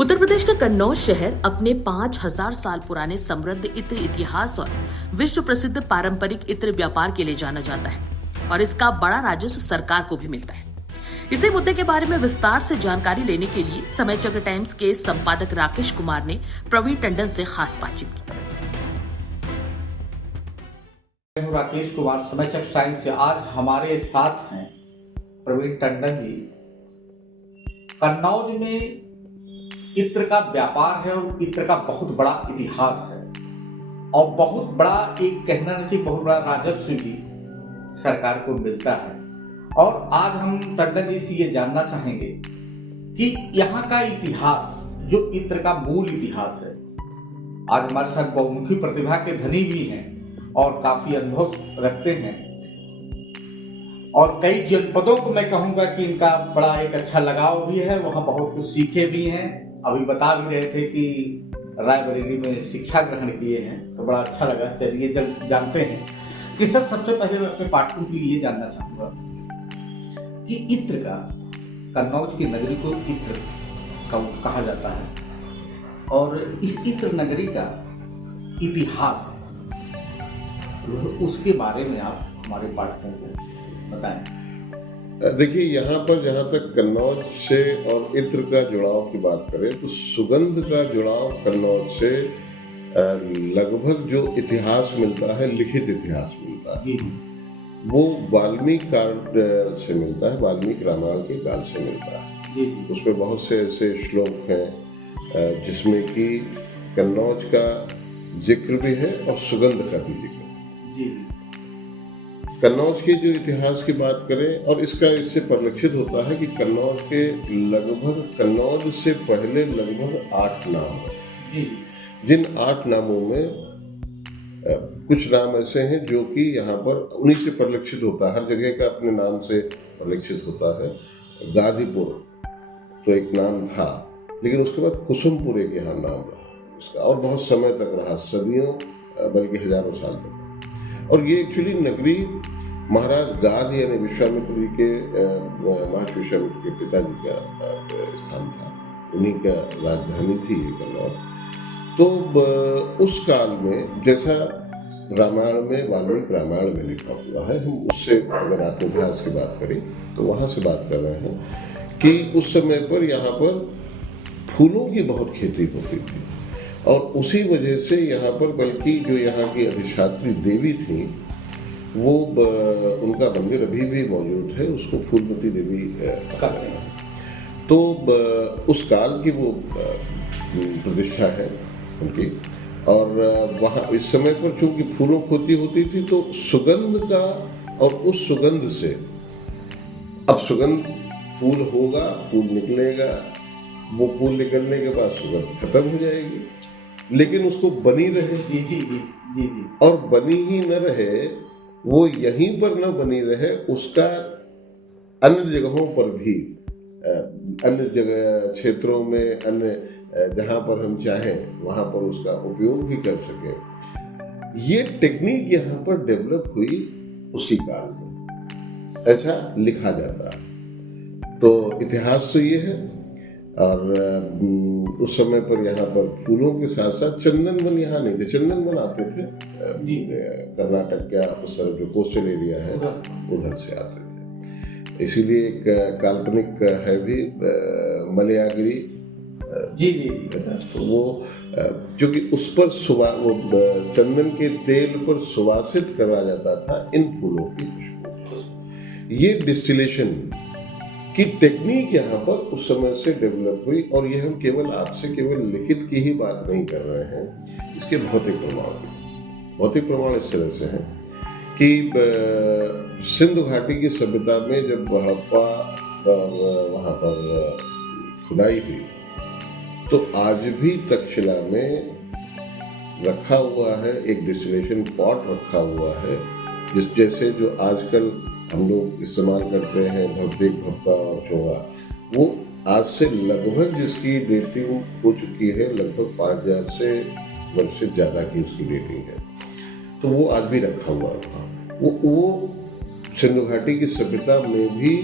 उत्तर प्रदेश का कन्नौज शहर अपने 5000 साल पुराने समृद्ध इत्र इतिहास और विश्व प्रसिद्ध पारंपरिक इत्र व्यापार के लिए जाना जाता है और इसका बड़ा राजस्व सरकार को भी मिलता है। इसी मुद्दे के बारे में विस्तार से जानकारी लेने के लिए समय चक्र टाइम्स के संपादक राकेश कुमार ने प्रवीण टंडन से खास बातचीत की। राकेश कुमार, समय चक्र टाइम्स से। आज हमारे साथ हैं प्रवीण टंडन जी। कन्नौज में इत्र का व्यापार है और इत्र का बहुत बड़ा इतिहास है और बहुत बड़ा, एक कहना नहीं चाहिए, बहुत बड़ा राजस्व भी सरकार को मिलता है। और आज हम टंडन जी से ये जानना चाहेंगे कि यहाँ का इतिहास, जो इत्र का मूल इतिहास है। आज हमारे साथ बहुमुखी प्रतिभा के धनी भी हैं और काफी अनुभव रखते हैं और कई जनपदों को मैं कहूंगा कि इनका बड़ा एक अच्छा लगाव भी है, वहां बहुत कुछ सीखे भी हैं। अभी बता भी रहे थे कि रायबरेली में शिक्षा ग्रहण किए हैं, तो बड़ा अच्छा लगा। चलिए जब जानते हैं कि सर, सबसे पहले मैं अपने पाठकों के लिए ये जानना चाहूंगा कि इत्र का, कन्नौज की नगरी को इत्र कहा जाता है और इस इत्र नगरी का इतिहास, उसके बारे में आप हमारे पाठकों को बताएं। देखिए, यहाँ पर जहाँ तक कन्नौज से और इत्र का जुड़ाव की बात करें तो सुगंध का जुड़ाव कन्नौज से लगभग जो इतिहास मिलता है, लिखित इतिहास मिलता है, वो वाल्मीकि काल से मिलता है, वाल्मीकि रामायण के काल से मिलता है। उसमें बहुत से ऐसे श्लोक हैं जिसमें कि कन्नौज का जिक्र भी है और सुगंध का भी जिक्र है। कन्नौज के जो इतिहास की बात करें, और इसका इससे परिलक्षित होता है कि कन्नौज के लगभग, कन्नौज से पहले लगभग 8 नाम हैं, जिन 8 नामों में कुछ नाम ऐसे हैं जो कि यहाँ पर उन्हीं से परिलक्षित होता है। हर जगह का अपने नाम से परिलक्षित होता है। गाजीपुर तो एक नाम था, लेकिन उसके बाद कुसुमपुर एक यहाँ नाम रहा इसका, और बहुत समय तक रहा, सदियों बल्कि हजारों साल तक। और ये एक्चुअली नगरी महाराज गाद यानी विश्वामित्र जी के, महर्षि विश्वामित्र के पिताजी का स्थान था, उन्हीं का राजधानी थी ये कन्नौज। तो उस काल में, जैसा रामायण में, वाल्मीकि रामायण में लिखा हुआ है, हम उससे अगर आप इतिहास की बात करें तो वहाँ से बात कर रहे हैं कि उस समय पर यहाँ पर फूलों की बहुत खेती होती थी और उसी वजह से यहाँ पर, बल्कि जो यहाँ की अधिष्ठात्री देवी थी, वो उनका मंदिर अभी भी मौजूद है, उसको फूलमती देवी कहते हैं। तो उस काल की वो प्रतिष्ठा है उनकी। और वहाँ इस समय पर चूंकि फूलों खेती होती थी तो सुगंध का, और उस सुगंध से, अब सुगंध, फूल होगा, फूल निकलेगा, वो फूल निकलने के बाद सुगंध खत्म हो जाएगी, लेकिन उसको बनी रहे। जी। और बनी ही न रहे, वो यहीं पर न बनी रहे, उसका अन्य जगहों पर भी, अन्य जगह क्षेत्रों में, अन्य जहाँ पर हम चाहें वहाँ पर उसका उपयोग भी कर सके। ये टेक्निक यहाँ पर डेवलप हुई उसी काल में, ऐसा लिखा जाता है। तो इतिहास तो ये है। और उस समय पर यहाँ पर फूलों के साथ साथ चंदन वन यहाँ नहीं थे, चंदन वन आते थे कर्नाटक का उस तरफ जो कोस्टल एरिया है उधर से आते थे। इसीलिए एक काल्पनिक है भी, मलयागिरी। जी। तो वो जो कि उस पर वो चंदन के तेल पर सुवासित करा जाता था इन फूलों की खुशबू। ये डिस्टिलेशन की टेक्निक यहाँ पर उस समय से डेवलप हुई। और ये हम केवल आपसे केवल लिखित की ही बात नहीं कर रहे हैं, इसके भौतिक प्रमाण भी। भौतिक प्रमाण इस तरह से हैं कि सिंधु घाटी की सभ्यता में जब हड़प्पा और वहाँ पर खुदाई हुई, तो आज भी तक्षशिला में रखा हुआ है एक डिस्टिलेशन पॉट रखा हुआ है, जिस जैसे जो आजकल हम लोग इस्तेमाल करते हैं भव्य भप्पा और चोगा, वो आज से लगभग, जिसकी डेटिंग हो चुकी है लगभग 5000 से वर्ष से ज़्यादा की उसकी डेटिंग है, तो वो आज भी रखा हुआ था। वो सिंधु घाटी की सभ्यता में भी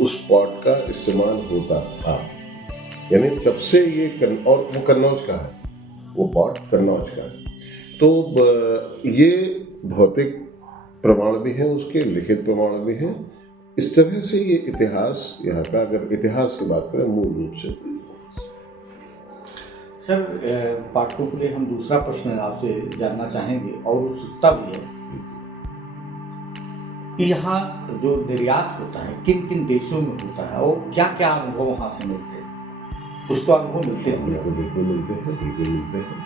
उस पॉट का इस्तेमाल होता था। यानी तब से ये और वो कन्नौज का है, वो पॉट कन्नौज का है। तो ये भौतिक प्रमाण भी है, उसके लिखित प्रमाण भी है। इस तरह से ये इतिहास यहाँ का, अगर इतिहास की बात करें मूल रूप से। सर, पाठकों के लिए हम दूसरा प्रश्न आपसे जानना चाहेंगे और उत्सुकता भी है कि यहाँ जो निर्यात होता है किन किन देशों में होता है और क्या क्या अनुभव वहाँ से मिलते हैं, कुछ तो अनुभव मिलते हैं। बिल्कुल मिलते हैं, बिल्कुल मिलते हैं।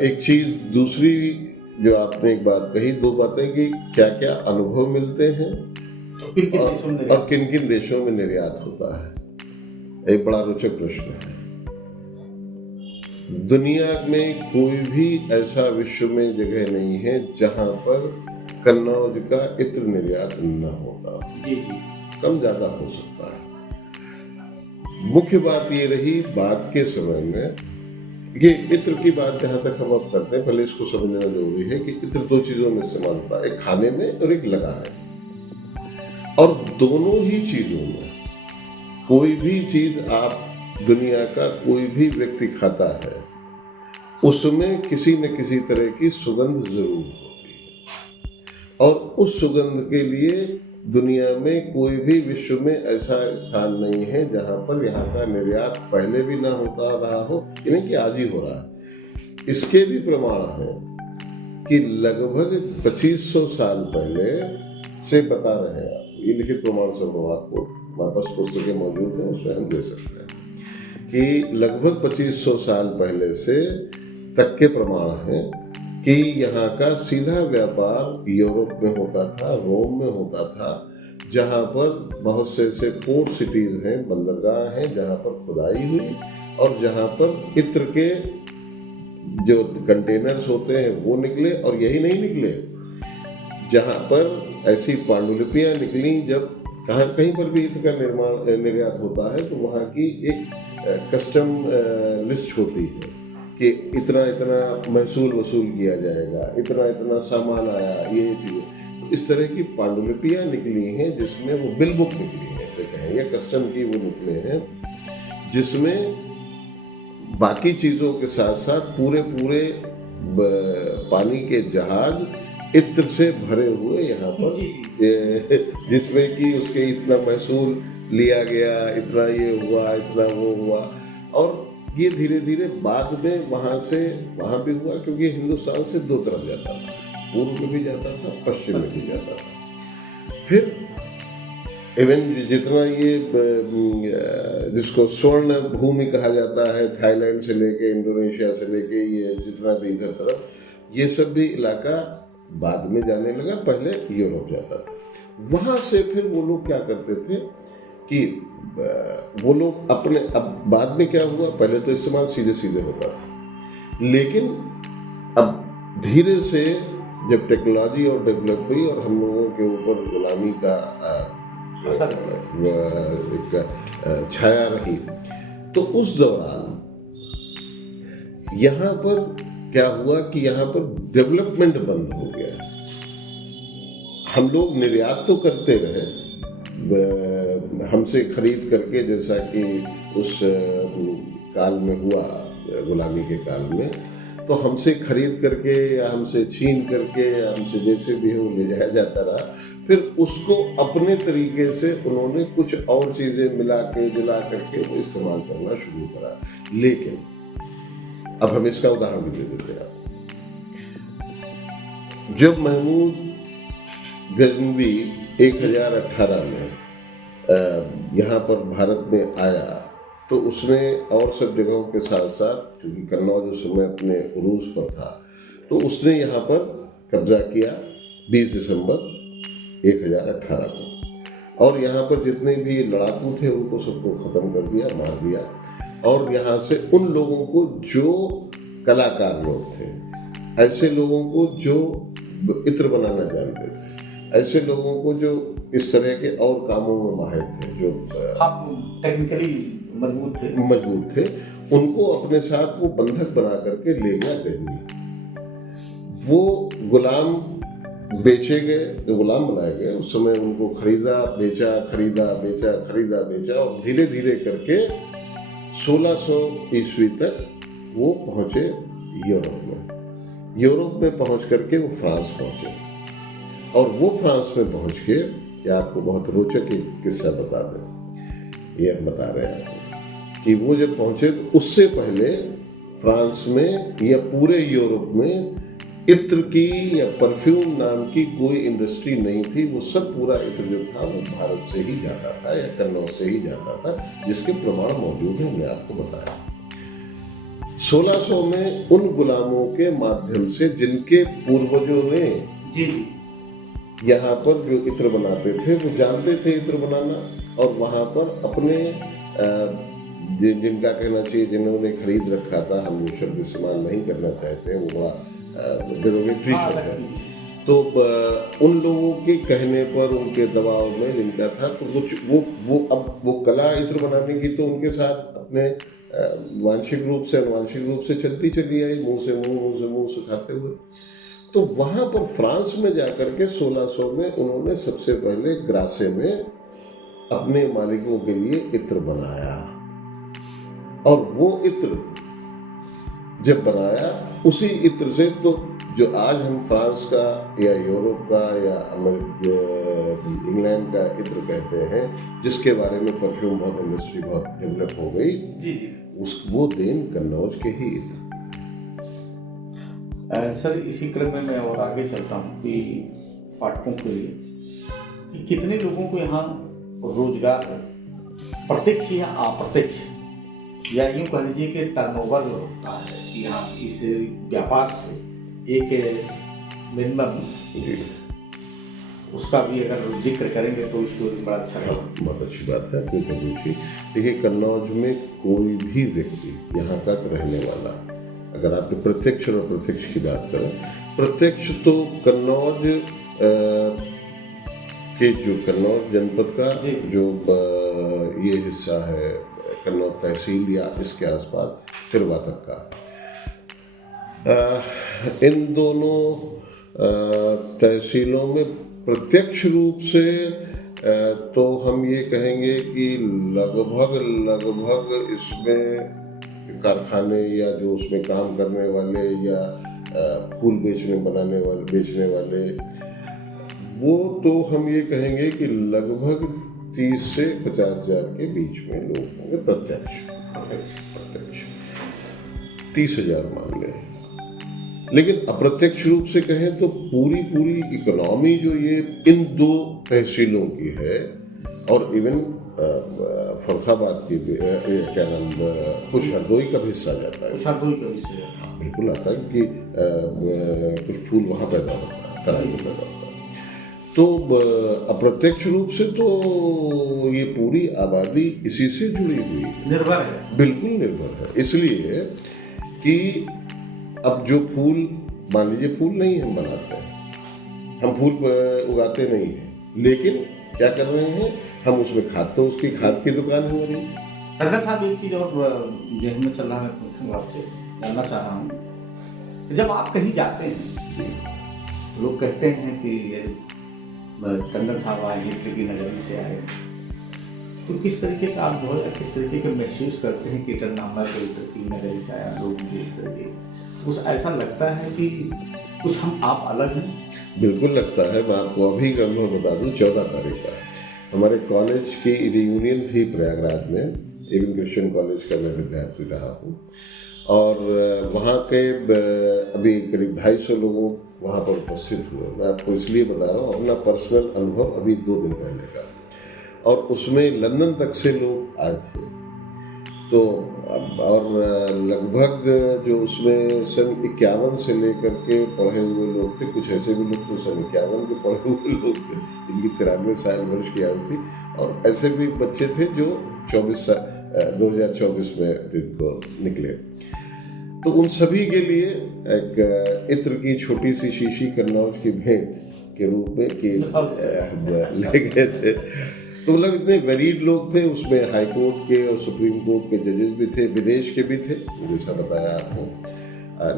एक चीज दूसरी जो आपने एक बात कही, दो बातें कि क्या क्या अनुभव मिलते हैं और किन किन देशों में निर्यात होता है। एक बड़ा रोचक प्रश्न है। दुनिया में कोई भी ऐसा विश्व में जगह नहीं है जहां पर कन्नौज का इत्र निर्यात न होता। जी। कम ज्यादा हो सकता है। मुख्य बात ये रही बाद के समय में, ये इत्र की बात जहां तक हम अब करते हैं, पहले इसको समझना जरूरी है कि इत्र दो चीजों में इस्तेमाल होता है, एक खाने में और एक लगाए। और दोनों ही चीजों में कोई भी चीज आप दुनिया का कोई भी व्यक्ति खाता है, उसमें किसी न किसी तरह की सुगंध जरूर होती है। और उस सुगंध के लिए दुनिया में कोई भी विश्व में ऐसा स्थान नहीं है जहां पर यहाँ का निर्यात पहले भी ना होता रहा हो, यानी कि आज ही हो रहा है। इसके भी प्रमाण है कि लगभग 2500 साल पहले से बता रहे हैं आप, ये लिखित प्रमाण सब आपको वापस पुस्तकें मौजूद है, उसमें हम दे सकते हैं कि लगभग 2500 साल पहले से तक के प्रमाण हैं कि यहाँ का सीधा व्यापार यूरोप में होता था, रोम में होता था, जहाँ पर बहुत से ऐसे पोर्ट सिटीज हैं, बंदरगाह हैं, जहाँ पर खुदाई हुई और जहाँ पर इत्र के जो कंटेनर्स होते हैं वो निकले। और यही नहीं निकले, जहाँ पर ऐसी पांडुलिपियाँ निकली, जब कहीं पर भी इत्र का निर्यात होता है तो वहाँ की एक कस्टम लिस्ट होती है कि इतना इतना महसूल वसूल किया जाएगा, इतना इतना सामान आया, ये चीज़। इस तरह की पांडुलिपियाँ निकली हैं जिसमें वो बिल बुक निकली है, ऐसे कहें, या कस्टम की वो निकले हैं, जिसमें बाकी चीज़ों के साथ साथ पूरे पूरे पानी के जहाज इत्र से भरे हुए यहाँ पर, जिसमें कि उसके इतना महसूल लिया गया, इतना ये हुआ, इतना वो हुआ। और ये धीरे धीरे बाद में वहाँ भी हुआ, क्योंकि हिंदुस्तान से दो तरफ जाता था, पूर्व में भी जाता था, पश्चिम में भी जाता था। फिर इवन जितना ये जिसको स्वर्ण भूमि कहा जाता है, थाईलैंड से लेके इंडोनेशिया से लेके ये जितना भी इधर तरफ, ये सब भी इलाका बाद में जाने लगा, पहले यूरोप जाता था। वहाँ से फिर वो लोग क्या करते थे कि वो लोग अपने, अब बाद में क्या हुआ, पहले तो इस्तेमाल सीधे सीधे होता था, लेकिन अब धीरे से जब टेक्नोलॉजी और डेवलप हुई और हम लोगों के ऊपर गुलामी का एक छाया रही, तो उस दौरान यहाँ पर क्या हुआ कि यहाँ पर डेवलपमेंट बंद हो गया। हम लोग निर्यात तो करते रहे, हमसे खरीद करके, जैसा कि उस काल में हुआ, गुलामी के काल में, तो हमसे खरीद करके या हमसे छीन करके या हमसे जैसे भी हो ले जाया जाता रहा। फिर उसको अपने तरीके से उन्होंने कुछ और चीज़ें मिला के जुला करके वो इस्तेमाल करना शुरू करा। लेकिन अब हम इसका उदाहरण भी दे देते हैं। जब महमूद गजनवी 1018 में यहाँ पर भारत में आया, तो उसने और सब जगहों के साथ साथ, क्योंकि कन्नौज उस समय अपने उरूज पर था, तो उसने यहाँ पर कब्जा किया 20 दिसंबर 1018 को। और यहाँ पर जितने भी लड़ाकू थे उनको सबको ख़त्म कर दिया, मार दिया। और यहाँ से उन लोगों को जो कलाकार लोग थे, ऐसे लोगों को जो इत्र बनाना जानते थे, ऐसे लोगों को जो इस तरह के और कामों में माहिर थे, जो टेक्निकली मजबूत थे, उनको अपने साथ वो बंधक बना करके ले गया गजनी। वो गुलाम बेचे गए, जो गुलाम बनाए गए, उस समय उनको खरीदा बेचा, खरीदा बेचा, खरीदा बेचा, और धीरे धीरे करके 1600 ईस्वी तक वो पहुंचे यूरोप में। यूरोप में पहुंच करके वो फ्रांस पहुंचे, और वो फ्रांस में पहुंच के, या आपको बहुत रोचक एक किस्सा बता दें, ये हम बता रहे हैं आपको कि वो जब पहुंचे तो उससे पहले फ्रांस में या पूरे यूरोप में इत्र की या परफ्यूम नाम की कोई इंडस्ट्री नहीं थी। वो सब पूरा इत्र जो था वो भारत से ही जाता था या कन्नौज से ही जाता था, जिसके प्रमाण मौजूद है, हमने आपको बताया। 1600 में उन गुलामों के माध्यम से जिनके पूर्वजों ने जी यहाँ पर जो इत्र बनाते थे वो जानते थे इत्र बनाना, और वहाँ पर अपने जिनका कहना चाहिए जिन्होंने खरीद रखा था, हम वो शब्द इस्तेमाल नहीं करना चाहते हैं, वो डेरोगेटरी शब्द है, तो उन लोगों के कहने पर, उनके दबाव में जिनका था, तो वो अब वो कला इत्र बनाने की तो उनके साथ अपने वांशिक रूप से अनुवांशिक रूप से चलती चली आई, मुंह से मुंह सुखाते हुए। तो वहां पर फ्रांस में जाकर के 1600 में उन्होंने सबसे पहले ग्रासे में अपने मालिकों के लिए इत्र बनाया, और वो इत्र जब बनाया, उसी इत्र से तो जो आज हम फ्रांस का या यूरोप का या इंग्लैंड का इत्र कहते हैं, जिसके बारे में परफ्यूम बहुत इंडस्ट्री बहुत डेवलप हो गई, वो देन कन्नौज के ही इत्र। सर, इसी क्रम में मैं और आगे चलता हूँ कि पाठकों के लिए कि कितने लोगों को यहाँ रोजगार प्रत्यक्ष या अप्रत्यक्ष, या यूँ कह लीजिए कि टर्नओवर जो होता है यहाँ इस व्यापार से एक मिनिमम, उसका भी अगर जिक्र करेंगे तो स्टोरी बड़ा अच्छा लगेगा। बहुत अच्छी बात है आपने पूछी। देखिए, कन्नौज में कोई भी व्यक्ति यहाँ तक रहने वाला, अगर आप प्रत्यक्ष और अप्रत्यक्ष की बात करें, प्रत्यक्ष तो कन्नौज के जो कन्नौज जनपद का जो ये हिस्सा है, कन्नौज तहसील या इसके आसपास तिरवा तक का, इन दोनों तहसीलों में प्रत्यक्ष रूप से तो हम ये कहेंगे कि लगभग इसमें कारखाने या जो उसमें काम करने वाले या फूल बेचने वाले, वो तो हम ये कहेंगे कि लगभग 30 से 50 हजार के बीच में लोग होंगे प्रत्यक्ष 30,000 मान लें। लेकिन अप्रत्यक्ष रूप से कहें तो पूरी इकोनॉमी जो ये इन दो तहसीलों की है, और इवन फरुखाबाद की क्या नाम, कुछ हरदोई का भी हिस्सा जाता है, बिल्कुल आता है कि कुछ फूल वहाँ पैदा होता है, तो अप्रत्यक्ष रूप से तो ये पूरी आबादी इसी से जुड़ी हुई है, निर्भर है, बिल्कुल निर्भर है। इसलिए कि अब जो फूल, मान लीजिए फूल नहीं हम बनाते हैं, हम फूल उगाते नहीं हैं, लेकिन क्या कर रहे हैं हम, उसमें खाद, तो उसकी खाद की दुकान हो रही है। टंडन साहब, एक चीज और जहन में चल रहा है, मैं पूछूंगा आपसे, जानना चाह रहा हूँ, जब आप कहीं जाते हैं लोग कहते हैं कि टंडन साहब आए, इत्र की नगरी से आए, तो किस तरीके का आप जो है, किस तरीके का महसूस करते हैं कि टंडन इत्र की नगरी से आया, लोग मुझे इस तरीके कुछ ऐसा लगता है कि कुछ हम आप अलग हैं? बिल्कुल लगता है। मैं आपको अभी का अनुभव बता दूं, 14 तारीख का हमारे कॉलेज की रियूनियन थी प्रयागराज में, एविन क्रिश्चियन कॉलेज का मैं विद्यार्थी रहा हूँ, और वहाँ के अभी करीब 250 लोगों वहाँ पर उपस्थित हुए। मैं आपको इसलिए बता रहा हूँ अपना पर्सनल अनुभव अभी 2 दिन पहले का, और उसमें लंदन तक से लोग आए थे। तो और लगभग जो उसमें सन 51 से लेकर के पढ़े हुए लोग थे, कुछ ऐसे भी लोग थे सन 51 के पढ़े हुए लोग थे जिनकी 93 वर्ष की आयु थी, और ऐसे भी बच्चे थे जो 2024 में जिनको निकले। तो उन सभी के लिए एक इत्र की छोटी सी शीशी कन्नौज की भेंट के रूप में कि ले गए थे। तो मतलब इतने वेरीड लोग थे, उसमें हाई कोर्ट के और सुप्रीम कोर्ट के जजेस भी थे, विदेश के भी थे, जैसा बताया आपको,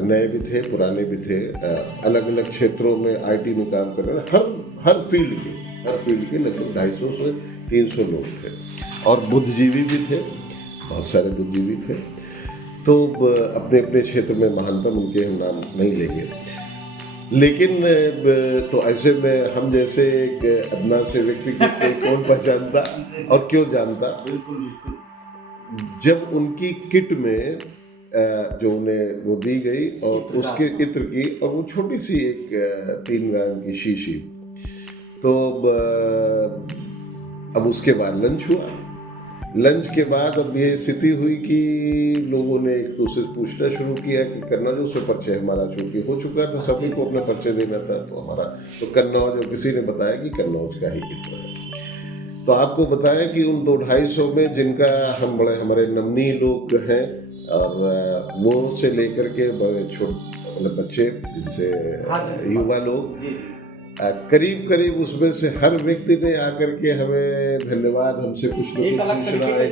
नए भी थे, पुराने भी थे, अलग अलग क्षेत्रों में आईटी में काम कर रहे, हर फील्ड के लगभग 250 से 300 लोग थे, और बुद्धिजीवी भी थे, बहुत सारे बुद्धिजीवी थे, तो अपने अपने क्षेत्र में महानतम उनके हम नाम नहीं लेंगे, लेकिन तो ऐसे में हम जैसे एक अदना से व्यक्ति को कौन पहचानता और क्यों जानता। बिल्कुल बिल्कुल। जब उनकी किट में जो उन्हें वो दी गई और उसके इत्र की, और वो छोटी सी एक 3 ग्राम की शीशी, तो अब उसके बाद लंच हुआ। लंच के बाद अब ये स्थिति हुई कि लोगों ने एक दूसरे से पूछना शुरू किया कि कन्नौज, उससे परिचय हमारा चूंकि हो चुका था, सभी को अपना परिचय देना था, तो हमारा तो कन्नौज, और किसी ने बताया कि कन्नौज का ही इत्र है। तो आपको बताया कि उन 200-250 में जिनका हम बड़े हमारे नमनीय लोग हैं, और वो से लेकर के बड़े छोटे मतलब बच्चे, जिनसे युवा लोग, करीब करीब उसमें से हर व्यक्ति ने आकर के हमें धन्यवाद, हमसे कुछ लोग एक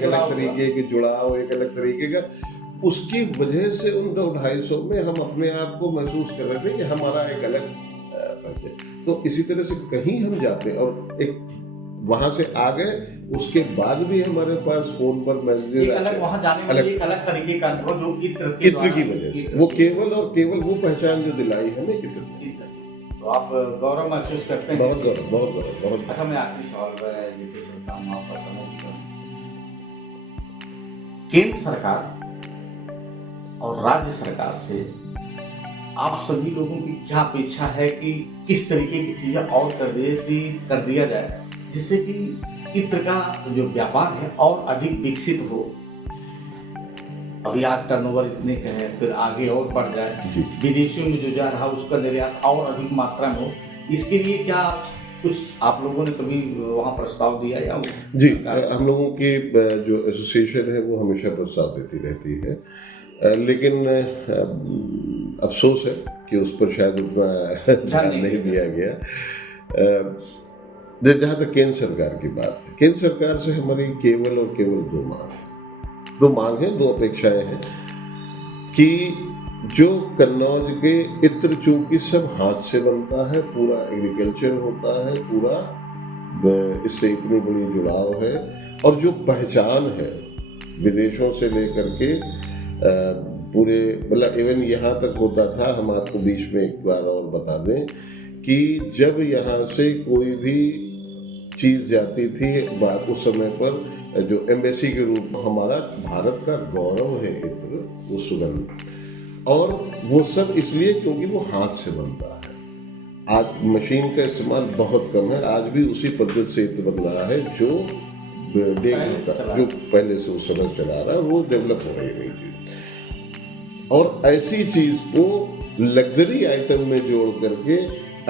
अलग तरीके के जुड़ाव, एक अलग तरीके का, उसकी वजह से उन 200-250 में हम अपने आप को महसूस कर रहे थे कि हमारा एक अलग परिचय। तो इसी तरह से कहीं हम जाते और एक वहां से आ गए, उसके बाद भी हमारे पास फोन पर मैसेज, वहां जाने में एक अलग तरीके का अनुभव जो इत्र की वजह से, वो केवल और केवल वो पहचान जो दिलाई हमें इत्र। तो आप गौरव महसूस करते हैं? बहुत गौरव, बहुत गौरव, बहुत। अच्छा, मैं आखिरी सवाल लेके चलता हूँ, आपका समय भी कम। केंद्र सरकार और राज्य सरकार से आप सभी लोगों की क्या अपेक्षा है कि किस तरीके की चीजें और कर दिया जाए, जिससे कि इत्र का जो व्यापार है और अधिक विकसित हो? अभी आज टर्नओवर इतने का है, फिर आगे और बढ़ जाए, विदेशों में जो जा रहा है उसका निर्यात और अधिक मात्रा में हो, इसके लिए क्या कुछ आप लोगों ने कभी वहाँ प्रस्ताव दिया या? जी, हम लोगों की जो एसोसिएशन है वो हमेशा प्रस्ताव देती रहती है, लेकिन अफसोस है कि उस पर शायद उतना ध्यान नहीं दिया गया। जहाँ तक केंद्र सरकार की बात है, केंद्र सरकार से हमारी केवल और केवल दो मांग है, 2 अपेक्षाएं हैं कि जो कन्नौज के इत्र चूंकि सब हाथ से बनता है, पूरा एग्रीकल्चर होता है, पूरा इससे इतनी बड़ी जुड़ाव है, और जो पहचान है विदेशों से लेकर के पूरे, मतलब इवन यहाँ तक होता था, हम आपको बीच में एक बार और बता दें कि जब यहाँ से कोई भी चीज जाती थी उस समय पर, जो एम्बेसी के रूप में हमारा भारत का गौरव है इत्र, वो सुगंध, और वो सब इसलिए क्योंकि वो हाथ से बनता है। आज मशीन का इस्तेमाल बहुत कम है, आज भी उसी पद्धति से इत्र बन रहा है जो पहले से उस समय चला रहा है, वो डेवलप हो रही नहीं चीज। और ऐसी चीज को लग्जरी आइटम में जोड़ करके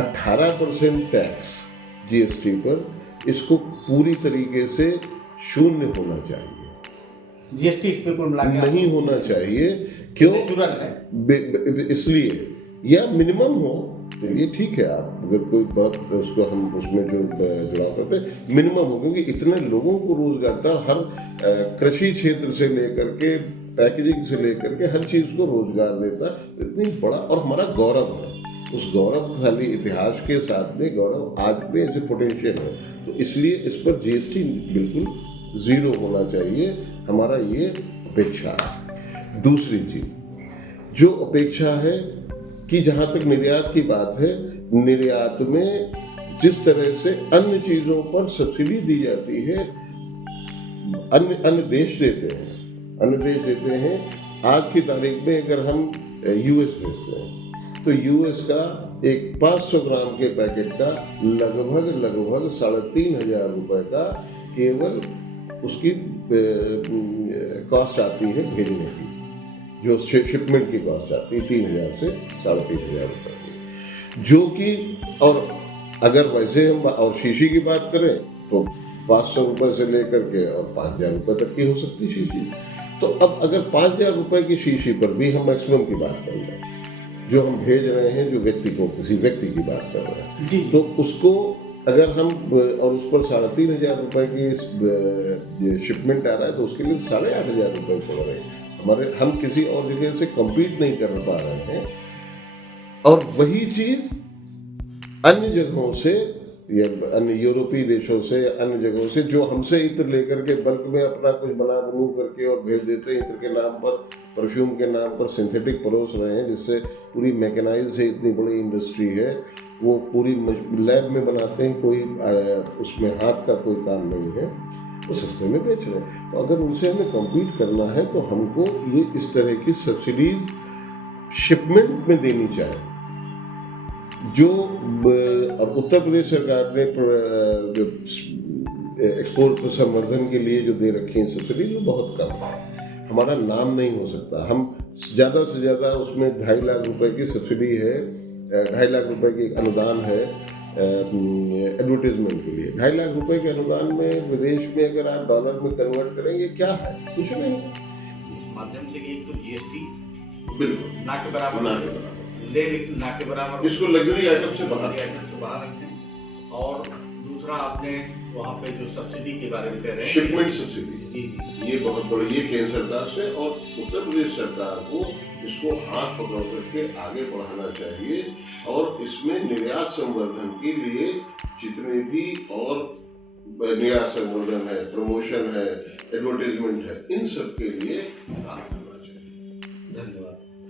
18% टैक्स जीएसटी पर, इसको पूरी तरीके से शून्य होना चाहिए। जीएसटी इस पे कुल मिला के नहीं होना चाहिए, क्यों? इसलिए, या मिनिमम हो, तो ये ठीक है, आप अगर कोई बात उसको हम उसमें जो जुड़ाव करते हैं मिनिमम हो, क्योंकि इतने लोगों को रोजगार था, हर कृषि क्षेत्र से लेकर के पैकेजिंग से लेकर के हर चीज को रोजगार देता, इतनी बड़ा, और हमारा गौरव है। उस गौरवशाली इतिहास के साथ में गौरव आज में ऐसे पोटेंशियल है, तो इसलिए इस पर जीएसटी बिल्कुल 0 होना चाहिए, हमारा ये अपेक्षा है। दूसरी चीज जो अपेक्षा है कि जहां तक निर्यात की बात है, निर्यात में जिस तरह से अन्य चीजों पर सब्सिडी दी जाती है, अन्य देश देते हैं, आज की तारीख में अगर हम यूएस भेजते हैं तो यूएस का एक 500 ग्राम के पैकेट का लगभग 3,500 रुपए का केवल उसकी कॉस्ट आती है भेजने की, जो शिपमेंट की कॉस्ट आती है 3,000 से 3,500 रुपए की, जो कि, और अगर वैसे हम और शीशी की बात करें तो 500 रुपए से लेकर के और 5,000 रुपए तक की हो सकती शीशी। तो अब अगर 5,000 रुपए की शीशी पर भी हम मैक्सिमम की बात कर रहे हैं, जो हम भेज रहे हैं, जो किसी व्यक्ति की बात कर रहे हैं, तो उसको अगर हम, और उस पर 3,500 रुपए की शिपमेंट आ रहा है, तो उसके लिए 8,500 रुपए पड़ रहे हैं। हम किसी और जगह से कम्पीट नहीं कर पा रहे हैं, और वही चीज अन्य जगहों से या अन्य यूरोपीय देशों से, अन्य जगहों से, जो हमसे इत्र लेकर के बल्क में अपना कुछ बना बनू करके और भेज देते हैं। इत्र के नाम पर, परफ्यूम के नाम पर सिंथेटिक परोस रहे हैं, जिससे पूरी मैकेनाइज है, इतनी बड़ी इंडस्ट्री है, वो पूरी लैब में बनाते हैं, कोई उसमें हाथ का कोई काम नहीं है, वो सस्ते में बेच रहे हैं। तो अगर उनसे हमें कॉम्पीट करना है तो हमको ये इस तरह की सब्सिडीज शिपमेंट में देनी चाहिए। जो अब उत्तर प्रदेश सरकार ने जो एक्सपोर्ट संवर्धन के लिए जो दे रखी है सब्सिडी, वो बहुत कम है, हमारा नाम नहीं हो सकता। हम ज़्यादा से ज़्यादा उसमें 2.5 लाख रुपए की सब्सिडी है, 2.5 लाख रुपए की अनुदान है एडवर्टीजमेंट के लिए। 2.5 लाख रुपए के अनुदान में विदेश में अगर आप डॉलर में कन्वर्ट करेंगे, क्या है? कुछ नहीं। इस माध्यम से एक तो जीएसटी बिल्कुल ना के बराबर, ना के बराबर, इसको लग्जरी आइटम से बाहर रखें। और दूसरा, आपने वहाँ पे जो सब्सिडी के बारे में कह रहे हैं, शिपमेंट सब्सिडी, जी, ये बहुत बड़ी, ये केंद्र सरकार से और उत्तर प्रदेश सरकार को इसको हाथ पकड़ करके आगे बढ़ाना चाहिए। और इसमें निर्यात संवर्धन के लिए जितने भी और निर्यात संवर्धन है, प्रमोशन है, एडवर्टाइजमेंट है, इन सब के लिए काम करना चाहिए। धन्यवाद।